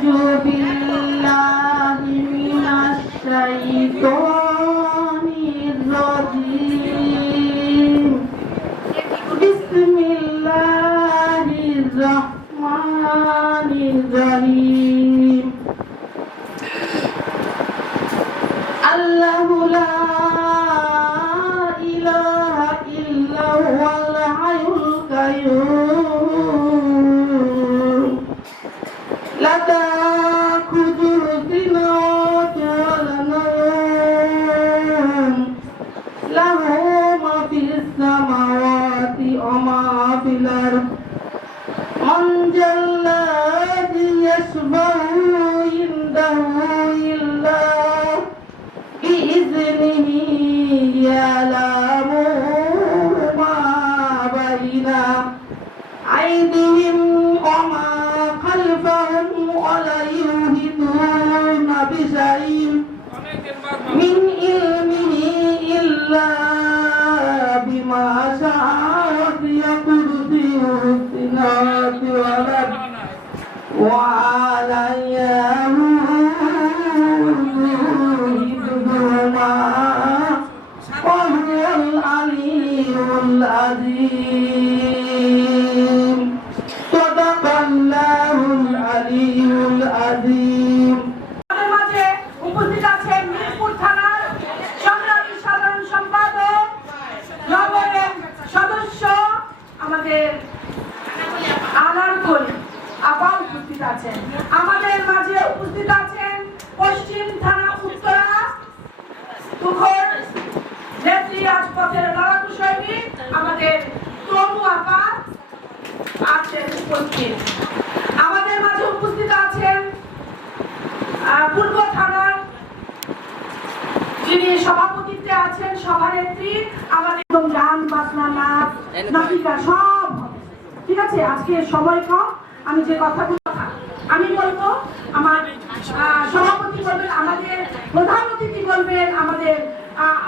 بالله من الشيطان الرجيم بسم الله الرحمن الرحيم الله لا إله إلا هو الحي القيوم لا تأخذه سنة ولا نوم له ما في السماوات وما في الأرض من ذا الذي يشفع عنده إلا بإذنه يعلم ما بين أيديهم وما خلفهم ولا يحيطون بشيء من علمه إلا بما شاء يقضي السماوات والأرض وعلى وهو العلي العظيم صدق الله العلي العظيم উপস্থিত আছেন মিরপুর থানার সংগ্রামী সাধারণ সম্পাদক নগরের সদস্য আমাদের আনারকলি আপা উপস্থিত আছেন। আমাদের মাঝে উপস্থিত আছেন পশ্চিম থানা উত্তরা তুখর নেত্রী রাজপথের লড়াকু সৈনিক আমাদের তনু আপা আছেন উপস্থিত। আমাদের মাঝে উপস্থিত আছেন পূর্ব থানার যিনি সভাপতিত্বে আছেন সভানেত্রী আমাদের গান বাজনা নাচ নাটিকা সব ঠিক আছে। আজকে সময় কম, আমি যে কথাগুলো আমি বলবো আমার সভাপতি বলবেন, আমাদের প্রধান অতিথি বলবেন, আমাদের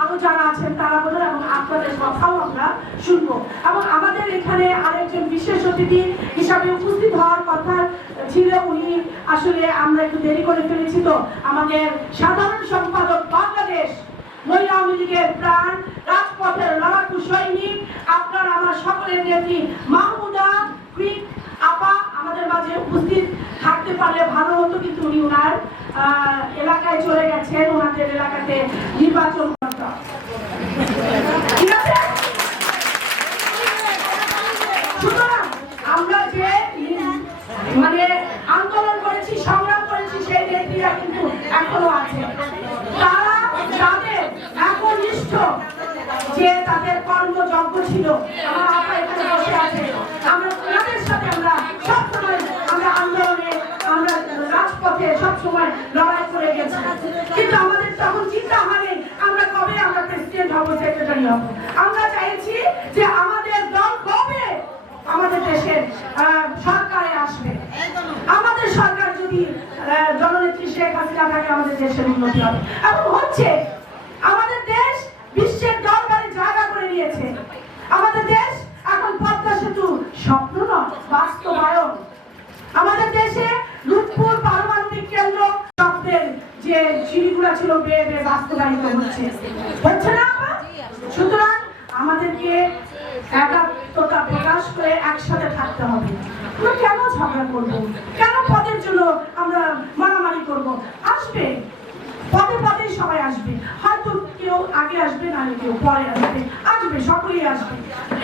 আরো যারা আছেন তারা বলবেন এবং আপনাদের কথাও আমরা শুনবো। এবং আমাদের এখানে আরেকজন বিশেষ অতিথি হিসাবে উপস্থিত হওয়ার কথা ছিল, উনি আসলে আমরা একটু দেরি করে ফেলেছি। তো আমাদের সাধারণ সম্পাদক বাংলাদেশ মহিলা আওয়ামী লীগের প্রাণ রাজপথের লড়াকু সৈনিক আপনার আমার সকলের নেত্রী মাহমুদা কুইক আপা আমাদের মাঝে উপস্থিত থাকতে পারলে ভালো হতো, কিন্তু উনি ওনার এলাকায় চলে গেছেন, ওনাদের এলাকাতে নির্বাচন করতে ঠিক আছে। সুতরাং আমরা যে মানে আন্দোলন করেছি সংগ্রাম করেছি সেই নেত্রীরা কিন্তু এখনো আছে, তারা তাদের একনিষ্ঠ যে তাদের কর্মযজ্ঞ ছিল। আমার আপা এখানে বসে আছে, আমরা তাদের সাথে আমরা সবসময় আমরা আন্দোলনে আমরা রাজপথে সবসময় লড়াই করে গেছি, কিন্তু আমাদের তখন চিন্তা হয়নি আমরা কবে আমরা প্রেসিডেন্ট হবো, সেক্রেটারি হবো। আমরা চাইছি যে আমাদের দল কবে আমাদের দেশের সরকারে আসবে, আমাদের সরকার যদি জননেত্রী শেখ হাসিনা থাকে আমাদের দেশের উন্নতি হবে এবং হচ্ছে। আমাদের দেশ বিশ্বের দরবারে জায়গা করে নিয়েছে, আমাদের দেশ এখন পদ্মা সেতু স্বপ্ন নয় বাস্তবায়ন। আমাদের দেশে রূপপুর পারমাণবিক কেন্দ্র স্বপ্নের যে সিঁড়িগুলো ছিল বেয়ে বেয়ে বাস্তবায়িত হচ্ছে না। সুতরাং আমাদেরকে একাত্মতা প্রকাশ করে একসাথে থাকতে হবে। আমরা কেন ঝগড়া করবো, কেন পদের জন্য আমরা মারামারি করবো? আসবে পদে পদে সবাই আসবে, হয়তো কেউ আগে আসবে না কেউ পরে আসবে, আসবে সকলেই আসবে।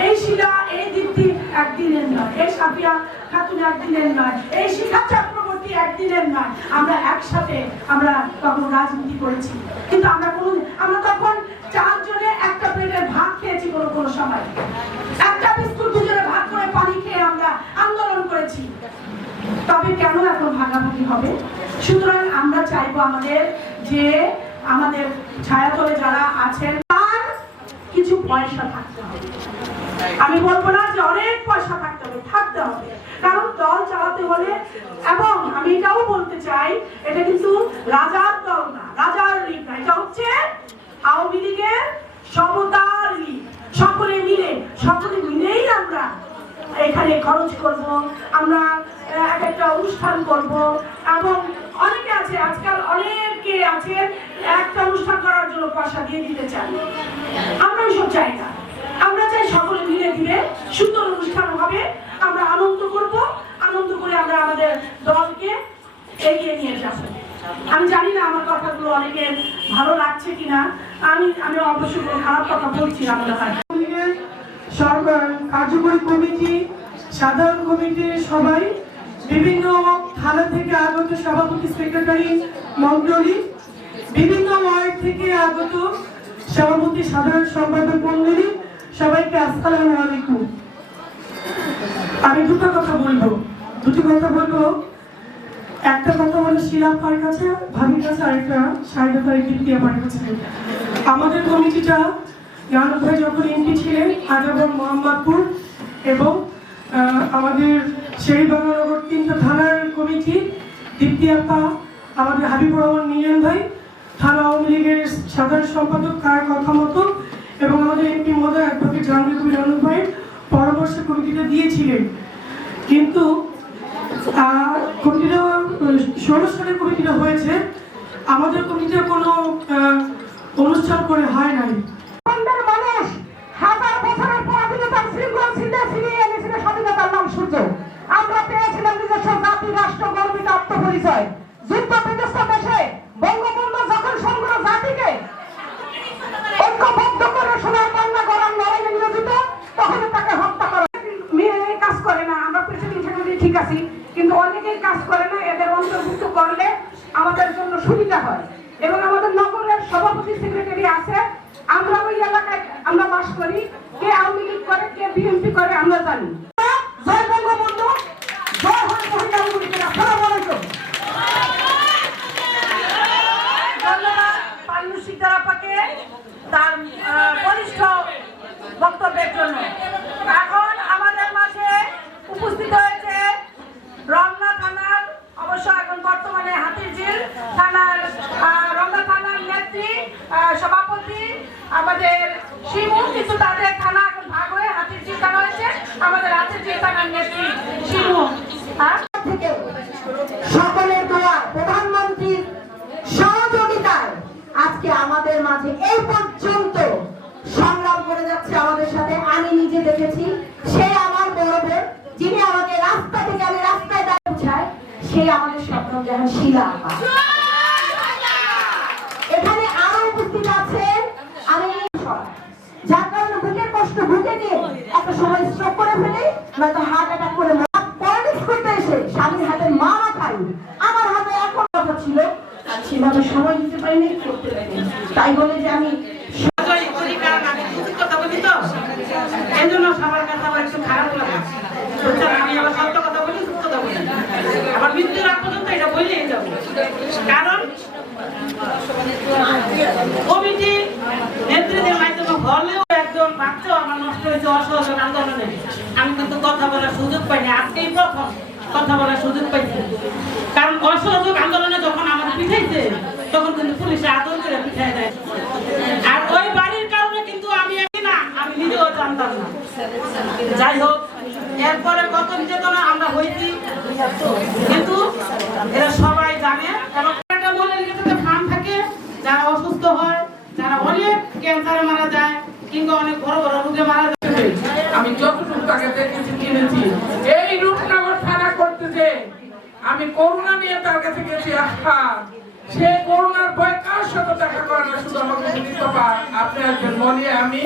এই শিলা এই দীপ্তি একদিনের নয়, এই সাফিয়া খাতুন একদিনের নয়, এই শিখা চক্রবর্তী একদিনের নয়। আমরা একসাথে আমরা তখন রাজনীতি করেছি, কিন্তু আমরা তখন চারজনে একটা প্লেটের ভাত খেয়েছি, কোনো সময় একটা বিস্কুট দুজনে ভাগ করে পানি খেয়ে আমরা আন্দোলন করেছি। তবে কেন এখন ভাগাভাগি হবে? সুতরাং আমরা চাইবো আমাদের ছায়াতলে যারা আছেন তার কিছু পয়সা থাকতে হবে। আমি বলবো না যে অনেক পয়সা থাকতে হবে, কারণ দল চালাতে হলে। এবং আমি এটাও বলতে চাই, এটা কিন্তু রাজার দল না, রাজার লীগ না, এটা হচ্ছে আওয়ামী লীগের সমতার লীগ। সকলে মিলেই আমরা এখানে খরচ করব, আমরা একটা অনুষ্ঠান করব এবং আমরা ওইসব চাই না। আমরা চাই সকলে মিলে দিলে সুন্দর অনুষ্ঠান হবে, আমরা আনন্দ করব, আনন্দ করে আমরা আমাদের দলকে এগিয়ে নিয়ে যাব। আমি জানি না আমার কথাগুলো অনেকের ভালো লাগছে কিনা, আমি অবশ্যই কোনো খারাপ কথা বলছি না মনে হয়। কার্যকরী কমিটি, সাধারণ কমিটির সবাই, বিভিন্ন থানা থেকে আগত সভাপতি, সেক্রেটারি মন্ডলী, বিভিন্ন ওয়ার্ড থেকে আগত সভাপতি, সাধারণ সম্পাদক মন্ডলী, সবাইকে আসসালামু আলাইকুম। আমি দুটি কথা বলবো। একটা কথা বলে শিলাপার কাছে, ভাবির কাছে, আরেকটা শাহিদাতার দীপ্তিয়াপার কাছে। আমাদের কমিটিটা জানুক ভাই যখন এমপি ছিলেন আজমগড় মোহাম্মদপুর এবং আমাদের সেই বাংলানগর 3টা থানার কমিটি, দীপ্তিয়াপা, আমাদের হাবিবুর রহমান মিলন ভাই, থানা আওয়ামী লীগের সাধারণ সম্পাদক কার কথা মতো, এবং আমাদের এমপি মহোদয় অ্যাডভোকেট জাহাঙ্গীর জানুক ভাই পরামর্শে কমিটিটা দিয়েছিলেন। কিন্তু কমিটিটা 16 সালের কমিটিটা হয়েছে, আমাদের কমিটিটা কোনো অনুষ্ঠান করে হয় নাই। মানুষ হাজার বছরের পরাধীনতার শৃঙ্খল ছিনিয়ে এনেছিল স্বাধীনতার নাম সূর্য। আমরা পেয়েছিলাম নিজস্ব জাতি, রাষ্ট্র, গর্বিত আত্মপরিচয়। যুদ্ধ বিধ্বস্ত দেশে বঙ্গবন্ধু যখন সমগ্র জাতিকে ঐক্যবদ্ধ করে সোনার বাংলা গড়ার লড়াইয়ে নিয়োজিত, তখন তাকে হত্যা করা। মেয়েরাই কাজ করে না, আমরা প্রেসিডেন্ট সেক্রেটারি ঠিক আছি, কিন্তু অনেকেই কাজ করে না। এদের অন্তর্ভুক্ত করলে আমাদের জন্য সুবিধা হয়। এবং আমাদের নগরের সভাপতি, সেক্রেটারি আছে, আমরা ওই এলাকায় আমরা বাস করি, কে আওয়ামী লীগ করে, কে বিএনপি করে আমরা জানি। জয় বঙ্গবন্ধু, জয় হয় মহিলা কমিটির। আসসালামু আলাইকুম। ধন্যবাদ পান্নু শিকদার আপাকে তার বলিষ্ঠ বক্তব্যের জন্য। এখন আমাদের মাঝে উপস্থিত হয়েছে রমনা থানার, অবশ্য এখন বর্তমানে হাতিরঝিল থানার রমনা থানার নেত্রী, সভাপতি আমাদের শিমু, কিন্তু তাদের থানা এখন ভাগ হয়ে হাতিরঝিল থানা হয়েছে, আমাদের হাতিরঝিল থানার নেত্রী শিমু। সকলের দোয়া, প্রধানমন্ত্রীর সহযোগিতায় আজকে আমাদের মাঝে এই পর্যন্ত সংগ্রাম করে যাচ্ছে আমাদের সাথে। আমি নিজে দেখেছি, সে আমার বড় বোন, যিনি আমাকে রাস্তা থেকে আমি রাস্তায় দাঁড়ায়, সে আমাদের স্বপ্ন যেন শিলা আপা। এখানে আরো উপস্থিত আছেন, আমি যার কারণে বুকের কষ্ট বুকে নিয়ে একটা সময় স্ট্রোক করে ফেলে, নয়তো হার্ট অ্যাটাক করে পলিটিক্স করতে এসে স্বামীর হাতে মারা খাই। আমার হাতে এখন কথা ছিল, আর সেভাবে সময় দিতে পারিনি, করতে পারিনি। তাই বলে যে আমি সবার কাছে আমার একটু খারাপ লাগে, আমি আবার সত্য কথা বলি, সত্য কথা বলি, আবার মৃত্যুর আগ পর্যন্ত এটা বলেই যাব। কারণ কমিটি নেতৃত্বের মাধ্যমে হলেও একজন বাচ্চাও আমার নষ্ট হয়েছে অসহযোগ আন্দোলনে। আমি কিন্তু কথা বলার সুযোগ পাইনি, আজকেই প্রথম কথা বলার সুযোগ পাইছি। কারণ অসহযোগ আন্দোলনে যখন আমার পিঠাইছে, তখন কিন্তু পুলিশে আদর করে পিঠাই দেয়। আর ওই বাড়ির কারণে কিন্তু আমি নিজেও জানতাম না। যাই হোক, এরপরে কত নির্যাতনা আমরা হয়েছি, কিন্তু এরা সবাই জানে। এবং একটা মনের ভিতরে ফার্ম থাকে, যারা অসুস্থ হয়, যারা অনেক ক্যান্সারে মারা যায়, কিংবা অনেক বড় বড় রোগে মারা যায়। আমি যতটুকু তাকে দেখেছি, কিনেছি, এই রূপনগর থানা করতেছে। আমি করোনা নিয়ে তার কাছে গেছি, সে করোনার ভয় কার সাথে দেখা করে না, শুধু আমাকে আপনি একজন মনে আমি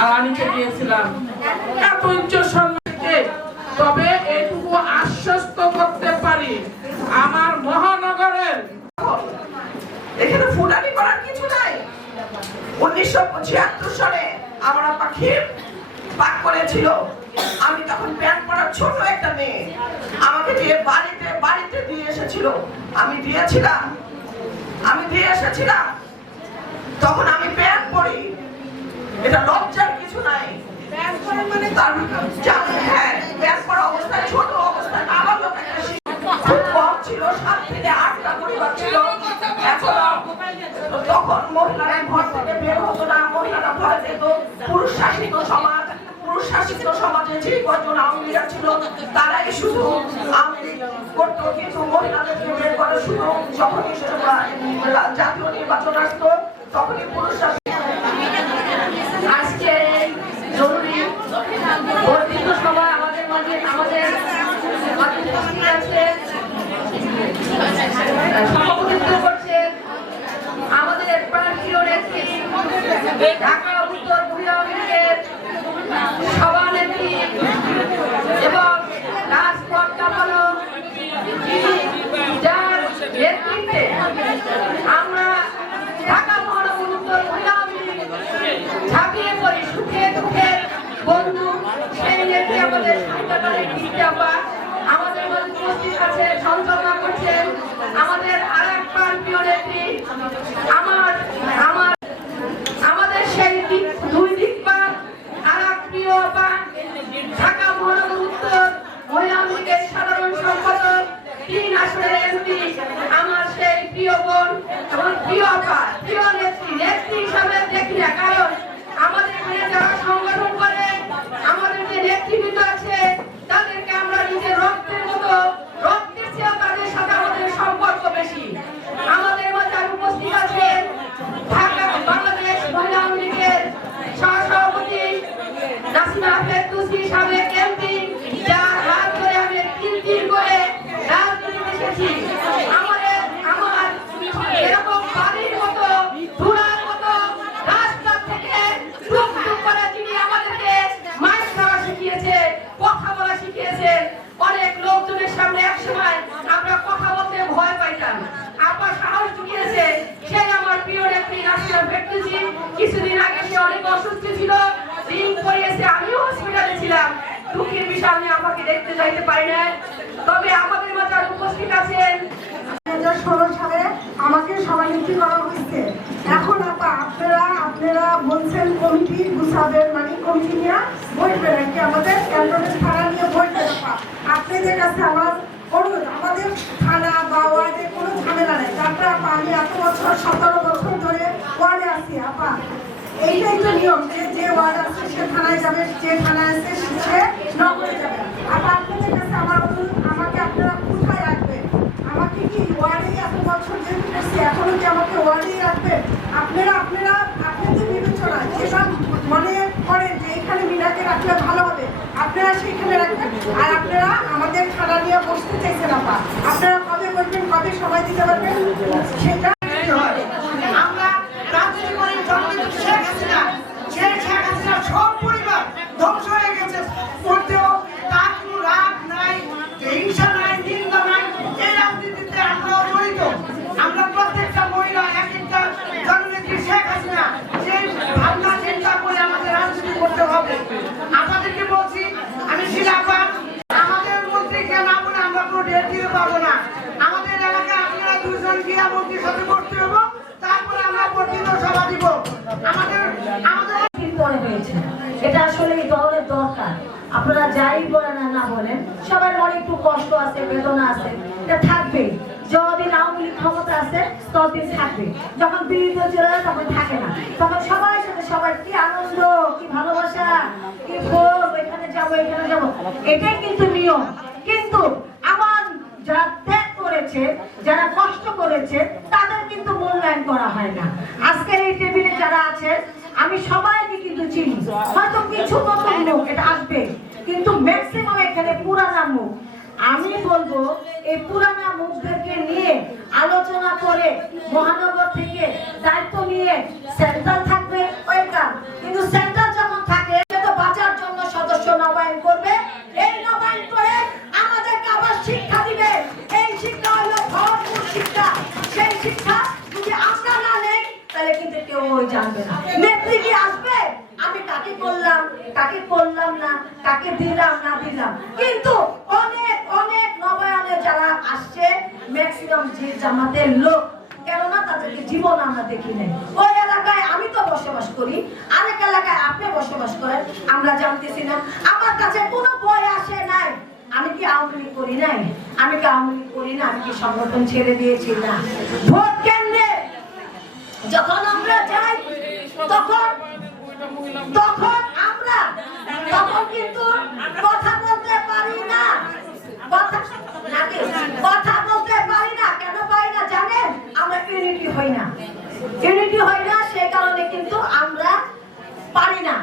আর আনিকে দিয়েছিলাম। এত উচ্চ সম্মানকে, তবে এইটুকু আশ্বস্ত করতে পারি, আমার মহানগরের এখানে ফুটানি করার কিছু নাই। 1976 সালে আমরা পাখির পাক করেছিল। আমি তখন প্যান্ট পরা ছোট একটা মেয়ে, আমাকে দিয়ে বাড়িতে দিয়ে এসেছিল। আমি দিয়ে এসেছিলাম, তখন আমি প্যান্ট পরি, এটা লজ্জার কিছু নাই। প্যান্ট পরা মানে তার হ্যাঁ, প্যান্ট পরা অবস্থায়, ছোট অবস্থায় আমার লোক একটা খুব কম ছিল, 7 থেকে 8টা পরিবার ছিল। তখন মহিলারা ঘর থেকে বের হতো না, মহিলারা ভয় পেত। পুরুষ শাসিত সমাজে যে কজন আওয়ামী লীগ ছিল, তারাই শুধু আওয়ামী লীগ করতো। কিন্তু মহিলাদেরকে বের করে শুধু যখনই জাতীয় নির্বাচন আসতো, তখনই পুরুষ এবং প্রিয় আপা, প্রিয় নেত্রী হিসাবে দেখি না, কারণ আমাদের এখানে যারা সংগঠন করে, আমাদের যে নেতৃবৃন্দ আছে, তাদেরকে আমরা নিজের রক্তের মতো, রক্তের চেয়েও তাদের সাথে আমাদের সম্পর্ক বেশি। আমাদের মাঝে উপস্থিত আছেন ঢাকা বাংলাদেশ মহিলা আওয়ামী লীগের সহসভাপতি নাসিমা ফেরদৌসী, সাবেক এমপি, যার হাত ধরে আমি তিন করে রাজনীতিতে এসেছি। আমার এরকম বাড়ির মতো ধুলার মতো রাস্তা থেকে টুকটুক করে যিনি আমাদেরকে মাইক ধরা শিখিয়েছে, কথা বলা শিখিয়েছে। অনেক লোকজনের সামনে একসময় আমরা কথা বলতে ভয় পাইতাম, আপা সাহস জুগিয়েছে। সেই আমার প্রিয় নেত্রী নাসিমা ফেরদৌসী, কিছুদিন আগে সে অনেক অসুস্থ ছিল, রিং করিয়েছে, আমিও হসপিটালে ছিলাম। দুঃখের বিষয়, আমি আমাকে দেখতে যাইতে পারি না। তবে আমাদের মাঝে উপস্থিত আছেন 2016 সালে আমাকে সভানেত্রী করা হয়েছে। এখন আপা আপনারা বলছেন কমিটি গুছাবেন, মানে কমিটি নিয়ে বসবেন নাকি আমাদের ক্যান্টনমেন্ট থানা নিয়ে বসবেন। আপা আপনাদের কাছে আমার অনুরোধ, আমাদের থানা বা ওয়ার্ডে কোনো ঝামেলা নেই। তারপরে আপা আমি এত বছর 17 বছর ধরে ওয়ার্ডে আছি। আপা এইটাই তো নিয়ম, যে ওয়ার্ড আছে সে থানায় যাবে, যে থানায় আছে সে নগরে যাবে। আপা আপনাদের কাছে আমার অনুরোধ, আমাকে আপনারা কোথায় রাখবেন? আমাকে কি ওয়ার্ডেই এত বছর যেহেতু করছি, এখনো কি আমাকে ওয়ার্ডেই রাখবেন? আপনাদের বিবেচনা যেটা মনে করেন যে এখানে মিনাকে রাখলে ভালো হবে, আপনারা সেইখানে রাখবেন। আর আপনারা আমাদের থানা নিয়ে বসতে চাইছেন। আপা আপনারা কবে বলবেন, কবে সময় দিতে পারবেন সেটা আমরা রাজনীতি করে জন্মিত শেখ হাসিনা, সেই শেখ হাসিনা সব পরিবার ধ্বংস হয়ে গেছে। করতেও তার কোনো রাগ নাই, হিংসা নাই, নিন্দা নাই। এই রাজনীতিতে আমরাও জড়িত। আমরা প্রত্যেকটা মহিলা এক একটা জননেত্রী শেখ হাসিনা, সেই ভাবনা চিন্তা করে আমাদের রাজনীতি করতে হবে। আপনাদেরকে বলছি, আমি শিলাপান, আমাদের মন্ত্রীকে না বলে আমরা কোনো ডেট দিতে পারবো না। আমাদের এলাকায় আপনারা দুজন গিয়া মন্ত্রীর সাথে করতে হবে, তারপরে আমরা বর্ধিত সভা দিব। আমাদের পরে হয়েছে, এটা আসলে এই দলের দরকার। আপনারা যাই বলেন আর না বলেন, সবার মনে একটু কষ্ট আছে, বেদনা আছে, এটা থাকবে। যতদিন আওয়ামী লীগ ক্ষমতা আছে ততদিন থাকবে, যখন বিরোধী চলে যায় তখন থাকে না। তখন সবার সাথে সবার কি আনন্দ, কি ভালোবাসা, কি ভোগ, এখানে যাবো এখানে যাবো, এটাই কিন্তু নিয়ম। কিন্তু আমার যারা ত্যাগ করেছে, যারা কষ্ট করেছে, তাদের কিন্তু মূল্যায়ন করা হয় না। আজকের এই টেবিলে যারা আছে, আমি সবাইকে কিন্তু চিনি। হয়তো কিছু নতুন মুখ এটা আসবে, কিন্তু ম্যাক্সিমাম এখানে পুরানা মুখ। আমি বলবো এই পুরানা মুখদেরকে নিয়ে আলোচনা করে মহানগর থেকে দায়িত্ব নিয়ে সেন্টার থাকবে ওয়েলকাম, কিন্তু সেন্টার যখন থাকে তো বাঁচার জন্য সদস্য নবায়ন করবে। এই নবায়ন করে আমাদেরকে আবার শিক্ষা দিবে। এই শিক্ষা হলো ভরপুর শিক্ষা। সেই শিক্ষা যদি আমরা না নেই তাহলে কিন্তু কেউ জানবে না। নেত্রী কি আসবে, আমি কাকে করলাম কাকে করলাম না, কাকে দিলাম না দিলাম, কিন্তু অনেক অনেক নবায়নে যারা আসছে ম্যাক্সিমাম যে জামাতের লোক, কেননা তাদেরকে জীবন আমরা দেখি নাই। ওই এলাকায় আমি তো বসবাস করি, আরেক এলাকায় আপনি বসবাস করেন, আমরা জানতেছি না। আমার কাছে কোনো বই আসে নাই। আমি কি আওয়ামী লীগ করি নাই? আমি কি আওয়ামী লীগ করি না? আমি কি সংগঠন ছেড়ে দিয়েছি না? ভোট কেন্দ্রে যখন আমরা যাই তখন আমরা কিন্তু কথা বলতে পারি না। কথা বলতে পারি না, কেন পারি না জানেন? আমরা ইউনিটি হই না, সেই কারণে কিন্তু আমরা পারি না।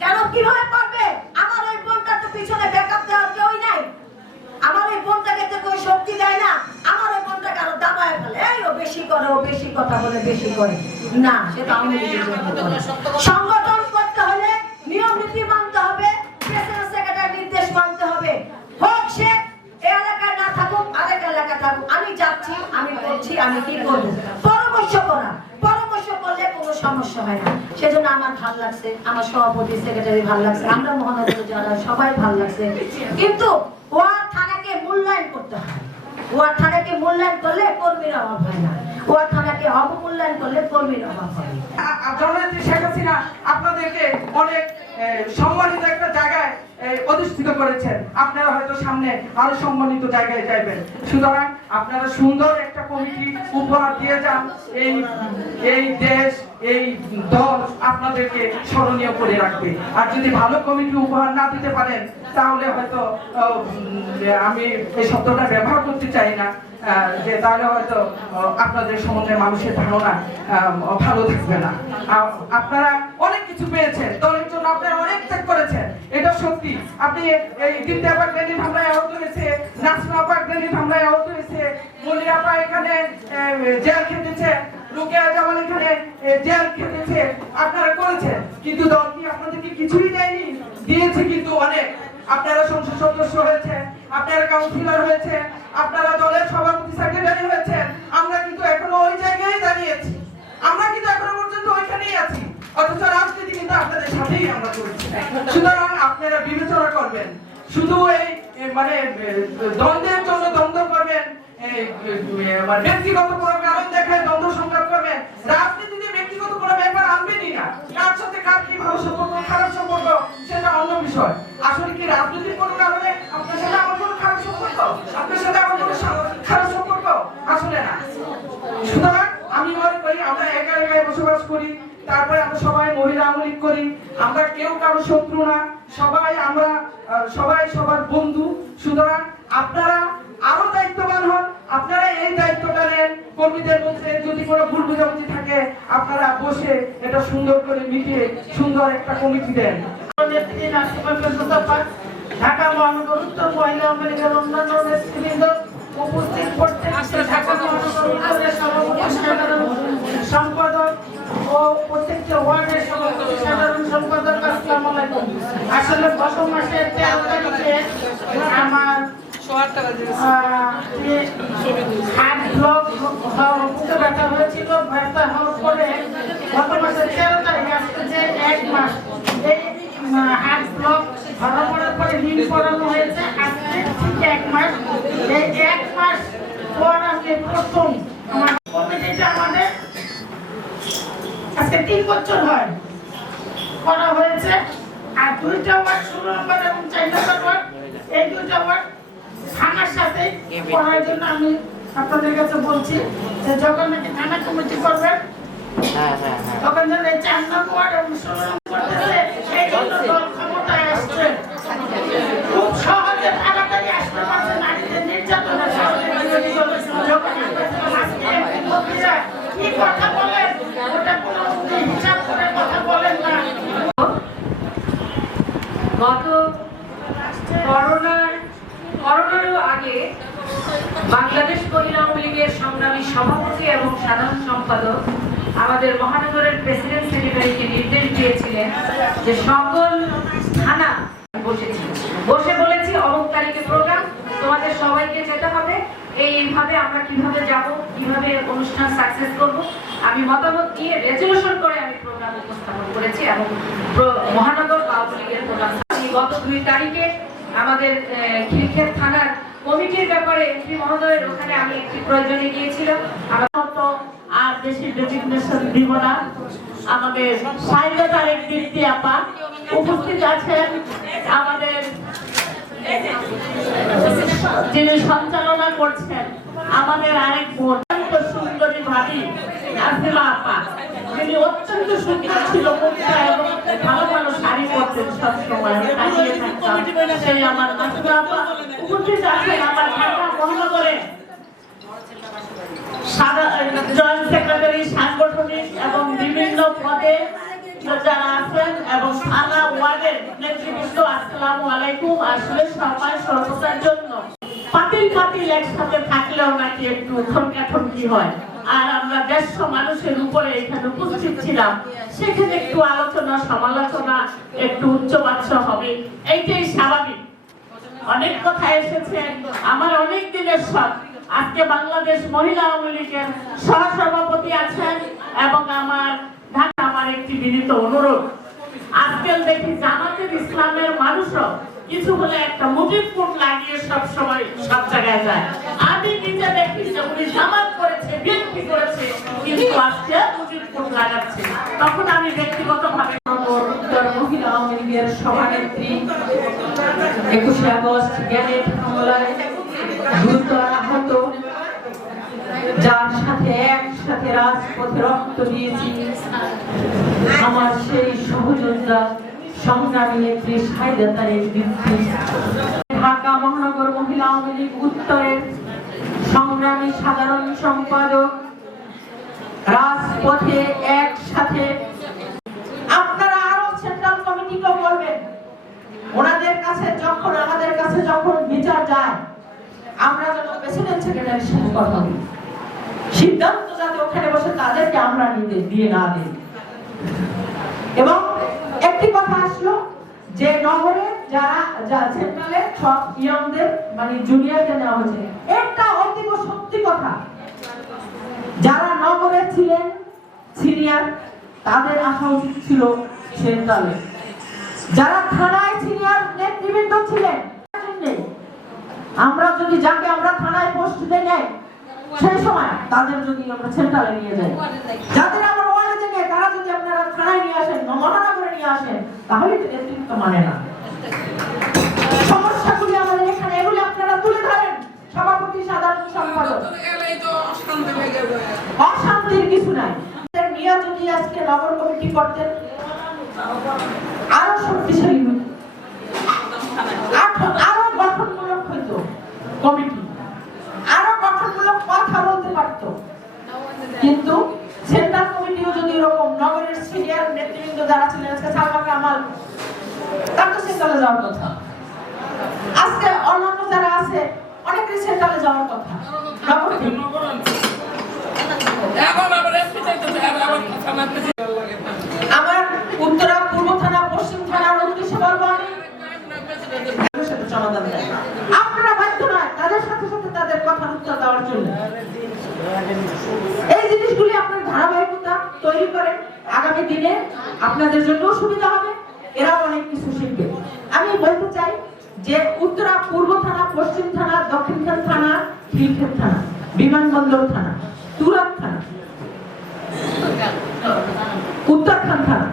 কেন, কিভাবে পারবে? আমার ওই বোনটার তো পিছনে ব্যাকআপ দেওয়ার কেউই নাই। আমার ওই বোনটাকে তো কেউ শক্তি দেয় না। আমার ওই বোনটাকে আরো দাবায় ফেলে, এই ও বেশি করে, ও বেশি কথা বলে, বেশি করে না। সেটা আমি সংগঠন করতে হলে নিয়ম নীতি মানতে হবে, প্রেসিডেন্ট সেক্রেটারি নির্দেশ মানতে হবে। হোক সে এই এলাকায় না থাকুক, আরেক এলাকায় থাকুক, আমি যাচ্ছি, আমি করছি, আমি কি করবো, পরামর্শ করলে কোনো সমস্যা হয় না। সেজন্য আমার ভালো লাগছে, আমার সভাপতি সেক্রেটারি ভালো লাগছে, আমরা মহানগর যারা সবাই ভালো লাগছে। কিন্তু ওয়ার্ড থানাকে মূল্যায়ন করতে হয়। ওয়ার্ড থানাকে মূল্যায়ন করলে কর্মীর অভাব হয় না, ওয়ার্ড থানাকে অবমূল্যায়ন করলে কর্মীর অভাব হয়। জননেত্রী শেখ হাসিনা আপনাদেরকে অনেক সম্মানিত একটা জায়গায় অধিষ্ঠিত করেছেন, আপনারা হয়তো সামনে আরো সম্মানিত জায়গায় যাবেন। সুতরাং আপনারা সুন্দর একটা কমিটি উপহার দিয়ে যান। এই দেশ, এই দল আপনাদেরকে স্মরণীয় করে রাখবে। আর যদি ভালো কমিটি উপহার না দিতে পারেন তাহলে হয়তো আমি এই শব্দটা ব্যবহার করতে চাই না, যে তাহলে হয়তো আপনাদের সম্বন্ধে মানুষের ধারণা ভালো থাকবে না। আপনারা অনেক কিছু পেয়েছেন, দলের জন্য আপনারা অনেক ত্যাগ করেছেন, এটা সত্যি। আপনি এই দীপ্তি আপা গ্রেনেড হামলায় আহত হয়েছে, নাসরিন আপা গ্রেনেড হামলায় আহত হয়েছে, মলি আপা এখানে জেল খেটেছে, রুকিয়া জামান এখানে জেল খেটেছে, আপনারা করেছেন। কিন্তু দল কি আপনাদেরকে কিছুই দেয়নি? দিয়েছে কিন্তু অনেক। আপনারা সংসদ সদস্য হয়েছেন, আপনারা কাউন্সিলর হয়েছেন, আপনারা দলের সভাপতি সেক্রেটারি হয়েছেন। আমরা কিন্তু এখনো ওই জায়গায় দাঁড়িয়েছি, আমরা কিন্তু এখনো পর্যন্ত ওইখানেই আছি, অথচ রাজনীতি কিন্তু আপনাদের সাথেই আমরা করছি। সুতরাং আপনারা বিবেচনা করবেন, শুধু এই মানে দ্বন্দ্বের জন্য দ্বন্দ্ব করবেন, ব্যক্তিগত কোনো কারণ দেখায় দ্বন্দ্ব সংগ্রাম করবেন, রাজনীতিতে ব্যক্তিগত কোনো ব্যাপার আনবেনই না। কার সাথে কার কি ভালো সম্পর্ক খারাপ সম্পর্ক সেটা অন্য বিষয়। আসলে কি রাজনীতির কোনো কারণে আপনার সাথে আমার কোনো খারাপ সম্পর্ক, আপনার সাথে আমার কোনো খারাপ সম্পর্ক? আসলে না। সুতরাং আমি মনে করি আমরা একা একাই বসবাস করি, তারপরে আমরা সবাই মহিলা আমলিক করি, আমরা কেউ কারো শত্রু না, সবাই সবার বন্ধু। সুতরাং আপনারা আরো দায়িত্ববান হন, আপনারা এই দায়িত্বটা নেন। কর্মীদের মধ্যে যদি কোনো ভুল বোঝাবুঝি থাকে আপনারা বসে এটা সুন্দর করে মিটিয়ে সুন্দর একটা কমিটি দেন। ঢাকা মহানগর উত্তর মহিলা আওয়ামী অন্যান্য নেতৃবৃন্দ উপস্থিত প্রত্যেক ঢাকা মহানগর উত্তরের সভাপতি সাধারণ সম্পাদক ও প্রত্যেকটা ওয়ার্ডের সভাপতি সাধারণ সম্পাদক, আসসালামু আলাইকুম। আসলে গত মাসের 13 তারিখে আমার হার্ট ব্লক বুকে ব্যথা হয়েছিল। ব্যথা হওয়ার পরে গত মাসের 13 তারিখে আজকে যে 1 মাস এই হার্ট ব্লক ধরা পড়ার পরে ঋণ পড়ানো হয়েছে। আজকে ঠিক 1 মাস, এই 1 মাস পর আমি প্রথম আমার কমিটিটা আমাদের আজকে 3 বছর হয় করা হয়েছে। আর 2টা ওয়ার্ড 16 নম্বর এবং 4 নম্বর ওয়ার্ড, এই 2টা ওয়ার্ড থানার সাথে করার জন্য আমি আপনাদের কাছে বলছি যে যখন নাকি থানা কমিটি করবেন তখন যেন এই 4 নম্বর ওয়ার্ড এবং 16 নম্বর এই দল ক্ষমতায় আসছে, খুব সহজে তাড়াতাড়ি আসতে পারছে। নারীদের নির্যাতনের যখন কি কথা বলেন ওটা কোনো হিসাব করে কথা বলেন না। গত করোনারও আগে বাংলাদেশ মহিলা আওয়ামী লীগের সংগ্রামী সভাপতি এবং সাধারণ সম্পাদক আমাদের মহানগরের প্রেসিডেন্ট সেক্রেটারিকে নির্দেশ দিয়েছিলেন যে সকল থানা বসে বলেছি অমুক তারিখে প্রোগ্রাম, তোমাদের সবাইকে যেতে হবে, এইভাবে আমরা কিভাবে যাব, কিভাবে অনুষ্ঠান সাকসেস করব, আমি মতামত দিয়ে রেজলিউশন করে আমি প্রোগ্রাম উপস্থাপন করেছি এবং মহানগর আওয়ামী লীগের প্রধান গত 2 তারিখে আমাদের খিলক্ষেত থানার কমিটির ব্যাপারে এমপি মহোদয়ের ওখানে আমি একটি প্রয়োজনে গিয়েছিলাম। আর বেশি ডেজিগনেশন দিব না। আমাদের সাইদা তারেক দীপ্তি আপা উপস্থিত আছেন, আমাদের যিনি সঞ্চালনা করছেন আমাদের আরেক বোন সুন্দরী ভাবি নাজমা আপা, যিনি অত্যন্ত সুন্দর ছিল, মুখটা এবং ভালো ভালো শাড়ি পরতেন সবসময়, আমি তাকিয়ে থাকতাম। সেই আমার নাজমা আপা উপস্থিত আছেন। আমার ঢাকা মহানগরে জয়েন্ট সেক্রেটারি, সাংগঠনিক এবং বিভিন্ন পদে যারা আছেন এবং থানা ওয়ার্ডের নেতৃবৃন্দ, আসসালামু আলাইকুম। আসলে সবাই সর্বতার জন্য পাতিল একসাথে থাকলেও নাকি একটু ঠনকাঠনকি হয়। আর আমরা 150 মানুষের উপরে এখানে উপস্থিত ছিলাম, সেখানে একটু আলোচনা সমালোচনা একটু উচ্চবাচ্য হবে, এইটাই স্বাভাবিক। অনেক কথা এসেছে, আমার অনেক দিনের শখ। আজকে বাংলাদেশ মহিলা আওয়ামী লীগের সহসভাপতি আছেন এবং আমার একটি বিনীত অনুরোধ, আজকাল দেখি জামাতের ইসলামের মানুষও কিছু হলে একটা মুজিবপুর লাগিয়ে সব সময় সব জায়গায় যায়। আমি নিজে দেখি যে উনি জামাত করেছে, বিএনপি করেছে, কিন্তু আজকে মুজিবপুর লাগাচ্ছে। তখন আমি ব্যক্তিগতভাবে মহিলা আওয়ামী লীগের সভানেত্রী 21শে আগস্ট গ্রেনেড হামলায় গুরুতর আহত, যার সাথে একসাথে রাজপথে রক্ত দিয়েছি আমার সেই সহযোদ্ধা সংগ্রামী নেত্রী সাইদা তারেক বিনতি। ঢাকা মহানগর মহিলা আওয়ামী লীগ উত্তরের সংগ্রামী সাধারণ সম্পাদক রাজপথে একসাথে। আপনারা আরো সেন্ট্রাল কমিটিকে বলবেন, ওনাদের কাছে যখন আমাদের কাছে যখন বিচার যায়, আমরা যেন প্রেসিডেন্ট সেক্রেটারির সাথে কথা বলি, সিদ্ধান্ত যাতে ওখানে বসে তাদেরকে আমরা দিয়ে না দিই। এবং একটি কথা আসলো যে নগরে যারা সেন্ট্রালে সব ইয়ংদের মানে জুনিয়রদের নেওয়া হয়েছে, একটা অতীব সত্যি কথা। যারা নগরে ছিলেন সিনিয়র তাদের আসা উচিত ছিল সেন্ট্রালে। যারা থানায় সিনিয়র নেতৃবৃন্দ ছিলেন, আমরা যদি যাকে আমরা থানায় পোস্ট দিয়ে নেই সেই সময় তাদের যদি আমরা সেন্ট্রালে নিয়ে যাই, যাদের আমরা ওয়ার্ডে নিয়ে তারা যদি আপনারা থানায় নিয়ে আসেন, মহানগরে নিয়ে আসেন, তাহলে নেতৃত্ব মানে না। সমস্যাগুলি আমাদের এখানে, এগুলি আপনারা তুলে ধরেন। সভাপতি, সাধারণ সম্পাদক, অশান্তির কিছু নাই। নিয়ে যদি আজকে নগর কমিটি করতেন আরো শক্তিশালী হতো, আরো গঠনমূলক হইতো কমিটি, আরো গঠনমূলক কথা বলতে পারতো। কিন্তু সেন্ট্রাল কমিটিও যদি এরকম নগরের সিনিয়র নেতৃবৃন্দ যারা ছিলেন, আজকে সালমা কামাল, তার তো সেন্ট্রালে যাওয়ার কথা। আজকে অন্যান্য যারা আছে অনেকেই সেন্ট্রালে যাওয়ার কথা। আমার উত্তরা, পূর্ব থানা, পশ্চিম থানার উদ্দেশ্যে বলবো আমি, সমাধান দেয় আপনারা বাধ্য নয় তাদের সাথে সাথে তাদের কথার উত্তর দেওয়ার জন্য। এই জিনিসগুলি আপনার ধারাবাহিকতা তৈরি করেন, আগামী দিনে আপনাদের জন্য সুবিধা হবে, এরাও অনেক কিছু শিখবে। আমি বলতে চাই যে উত্তরা, পূর্ব থানা, পশ্চিম থানা, দক্ষিণখান থানা, খিলক্ষেত থানা, বিমানবন্দর থানা, তুরাগ থানা, উত্তরখান থানা,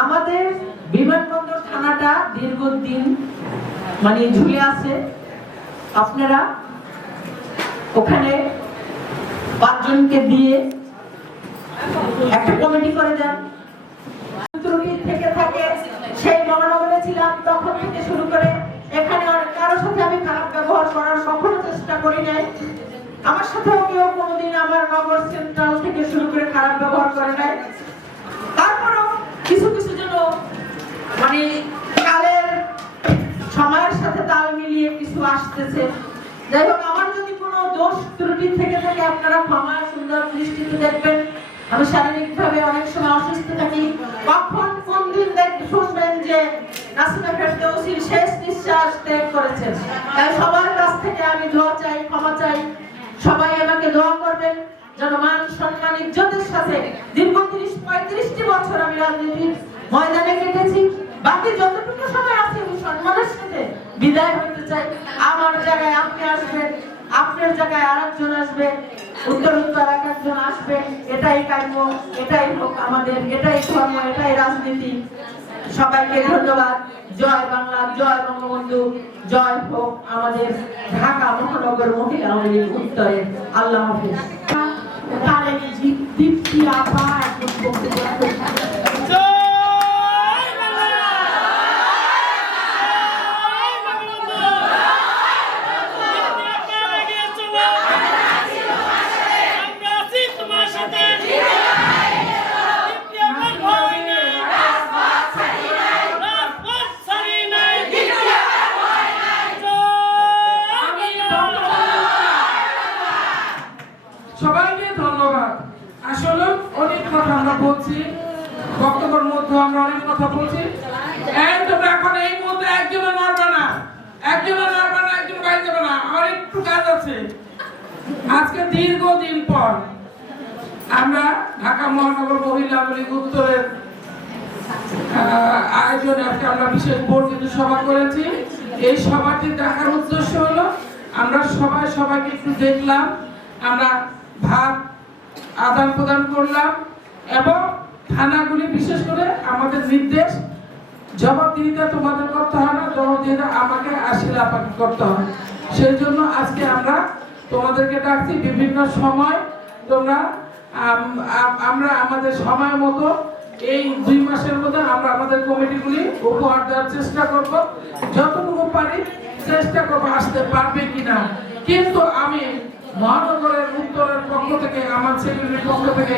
আমাদের বিমানবন্দর থানাটা দীর্ঘদিন মানে ঝুলে আছে। আপনারা ওখানে 5 জনকে দিয়ে একটা কমিটি করে দেন। ত্রুটি থেকে থাকে, সেই মহানগরে ছিলাম তখন থেকে শুরু করে এখানে কারোর সাথে আমি খারাপ ব্যবহার করার কখনো চেষ্টা করি নাই। আমার সাথেও কেউ কোনোদিন আমার নগর সেন্ট্রাল থেকে শুরু করে খারাপ ব্যবহার করে নাই। তারপরেও কিছু কিছু জন্য মানে কালের সময়ের সাথে তাল মিলিয়ে কিছু আসতেছে। যাই হোক, আমার যদি কোনো দোষ ত্রুটি থেকে থাকে আপনারা ক্ষমা সুন্দর দৃষ্টিতে দেখবেন। আমি শারীরিকভাবে অনেক সময় অসুস্থ থাকি, কখন কোন দিন শুনবেন যে নাসিমা ফেরদৌসির শেষ নিঃশ্বাস ত্যাগ করেছেন। তাই সবার কাছ থেকে আমি দোয়া চাই, ক্ষমা চাই। সবাই আমাকে দোয়া করবেন যেন মান সম্মান ইজ্জতের সাথে দীর্ঘ 30-35টি বছর আমি রাজনীতির ময়দানে কেটেছি, বাকি যতটুকু সময় আছে আমি সম্মানের সাথে বিদায় হতে চাই। আমার জায়গায় আপনি আসবেন, আপনার জায়গায় আরেকজন আসবে, উত্তর একজন আসবে, এটাই কাম্য, এটাই হোক আমাদের, এটাই ধর্ম, এটাই রাজনীতি। সবাইকে ধন্যবাদ। জয় বাংলা, জয় বঙ্গবন্ধু, জয় হোক আমাদের ঢাকা মহানগর মহিলা আওয়ামী লীগ উত্তরের। আল্লাহ হাফেজ। তারেক দীপ্তি আপা এখন বক্তব্য রাখবেন। সবাইকে ধন্যবাদ। আসলে অনেক কথা আমরা বলছি, বক্তব্যের মধ্যে আমরা অনেক কথা বলছি। এখন এই মুহূর্তে একজনে নড়বে না, একজন বাইরে যাবে না, আমার একটু কাজ আছে। আজকে দীর্ঘদিন পর আমরা ঢাকা মহানগর মহিলা আওয়ামী লীগ উত্তরের আয়োজনে আজকে আমরা বিশেষ বর্ধিত সভা করেছি। এই সভাটি দেখার উদ্দেশ্য হলো আমরা সবাইকে একটু দেখলাম, আমরা ভাব আদান প্রদান করলাম এবং থানাগুলি বিশেষ করে আমাদের নির্দেশ জবাবদিহিতা তোমাদের করতে হয় না, জবাবদিহিতা আমাকে আসলে আপনাকে করতে হয়। সেই জন্য আজকে আমরা তোমাদেরকে ডাকছি, বিভিন্ন সময় তোমরা আমরা আমাদের সময় মতো এই 2 মাসের মধ্যে আমরা আমাদের কমিটিগুলি উপহার দেওয়ার চেষ্টা করব, যতটুকু পারি চেষ্টা করবো, আসতে পারবে কিনা। কিন্তু আমি মহানগরের উত্তরের পক্ষ থেকে, আমার সেক্রেটারির পক্ষ থেকে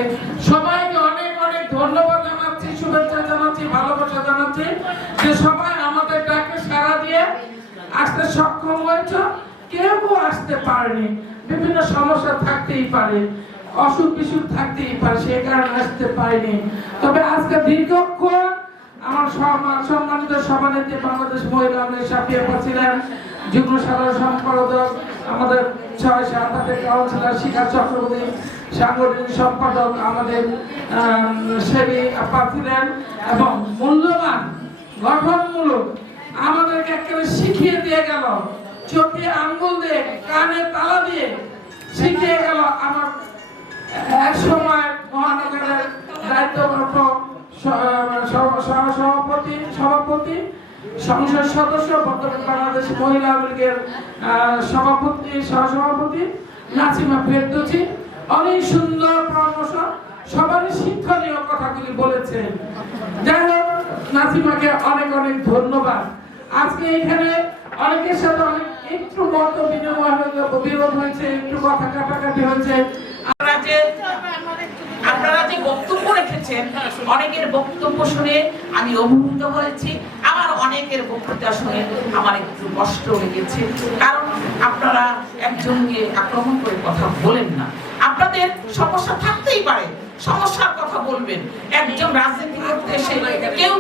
সবাইকে অনেক অনেক ধন্যবাদ জানাচ্ছি, শুভেচ্ছা জানাচ্ছি, ভালোবাসা জানাচ্ছি যে সবাই আমাদের ডাকে সাড়া দিয়ে আসতে সক্ষম হয়েছে। কেউ আসতে পারেনি, বিভিন্ন সমস্যা থাকতেই পারে, অসুখ বিসুখ থাকতেই পারে, সেই কারণে আসতে পারেনি। তবে আজকে দীর্ঘক্ষণ আমার সম্মানিত সভানেত্রী বাংলাদেশ মহিলা আওয়ামী সাফিয়া ছিলেন, যুগ্ম সাধারণ সম্পাদক আমাদের 6-7 কাউন্সিলর শিখা চক্রবর্তী, সাংগঠনিক সম্পাদক আমাদের শেরি আপা ছিলেন, এবং মূল্যবান গঠনমূলক আমাদেরকে একেবারে শিখিয়ে দিয়ে গেল, চোখে আঙ্গুল দিয়ে কানে তালা দিয়ে শিখিয়ে গেল। আমার এক সময় মহানগরের দায়িত্বরত সভাপতি, সংসদ সদস্য, বর্তমান বাংলাদেশ মহিলা আওয়ামী লীগের সভাপতি, সহসভাপতি নাসিমা ফেরদৌসী অনেক সুন্দর পরামর্শ, সবারই শিক্ষণীয় কথাগুলি বলেছেন। যাই হোক, নাসিমাকে অনেক অনেক ধন্যবাদ। আজকে এখানে অনেকের সাথে অনেক একটু মত বিনিময় বিরোধ হয়েছে, একটু কথা কাটাকাটি হয়েছে। আপনারা যে বক্তব্য রেখেছেন, অনেকের বক্তব্য শুনে আমি অভিভূত হয়েছি, আমার অনেকের বক্তব্য শুনে আমার একটু কষ্ট লেগেছে, কারণ আপনারা একজনকে আক্রমণ করে কথা বলেন না। আপনাদের সমস্যা থাকতেই পারে, সমস্যার কথা বলবেন। একজন রাজনীতি করতে এসে কেউ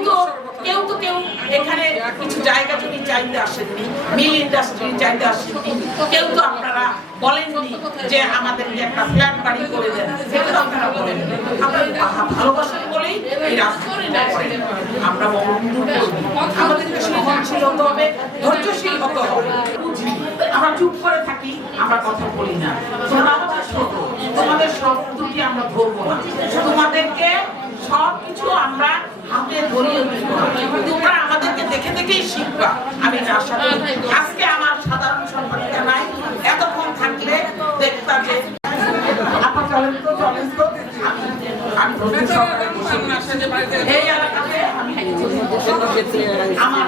এখানে কিছু জায়গা জমি চাইতে আসেননি, মিল ইন্ডাস্ট্রি চাইতে আসেননি, কেউ তো আপনারা বলেননি যে আমাদেরকে একটা ফ্ল্যাট বাড়ি করে দেন, সেটা আপনারা বলেননি। আপনারা ভালোবাসেন বলেই এই রাজনীতিটা করেন। আমরা বঙ্গবন্ধু আমাদেরকে সহনশীল হতে হবে, ধৈর্যশীল হতে হবে। আমরা চুপ করে থাকি, আমরা কথা বলি না। তোমরা আমাদের ছোট, তোমাদের সব দুটি আমরা ধরবো না, তোমাদেরকে সবকিছু আমরা হাতে ধরিয়ে দিব, তোমরা আমাদেরকে দেখে দেখেই শিখবা। আমি আশা করি আজকে আমার সাধারণ সম্পাদিকা নাই, এতক্ষণ থাকলে দেখতাম যে এই এলাকাতে আমার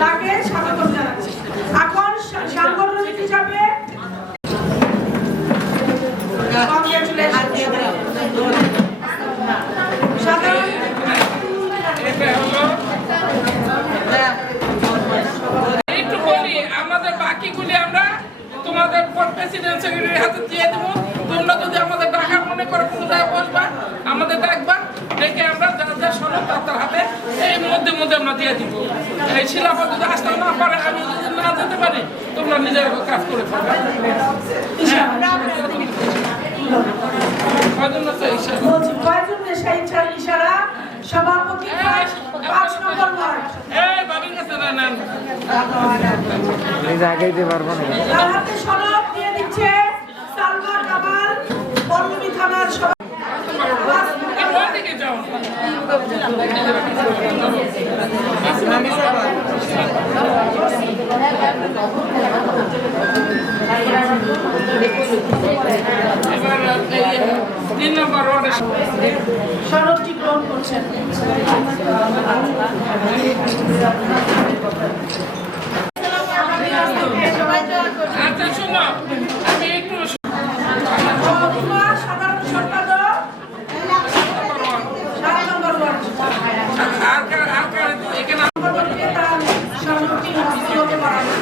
তাকে স্বাগত জানাচ্ছি। এখন সাংগঠনিক হিসাবে একটু বলি, আমাদের বাকিগুলি আমরা তোমাদের প্রেসিডেন্ট সেক্রেটারির হাতে দিয়ে দেবো। তোমরা যদি আমাদের ডাকার মনে করো, কোথায় বসবা, আমাদের ডাকবা, ডেকে আমরা যার সনদ তার হাতে এই মধ্যে আমরা দিয়ে দিব। এই শিলাফত যদি আসতে না পারে, আমি যদি না যেতে পারি, তোমরা নিজের কাজ করে থাকবে। সভাপতি 5 নম্বর ওয়ার্ড এই বাবির কাছে নেন, এই জায়গাইতে পারবো না। হাতে সনদ দিয়ে দিচ্ছে সালমান কামাল, বর্ণবী থানার সভাপতি। যাও এবার 3 নম্বর ওয়ার্ডে সনদটি গ্রহণ করছেন। আচ্ছা শোনো, আমি একটু সাধারণ সম্পাদক 7 নম্বর ওয়ার্ড এখানে সনদটি হস্তান্তর করা হবে।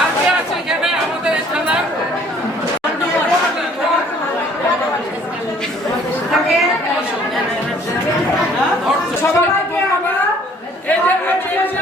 আর কে আছে এখানে আমাদের থানা সবাইকে আমরা এই যে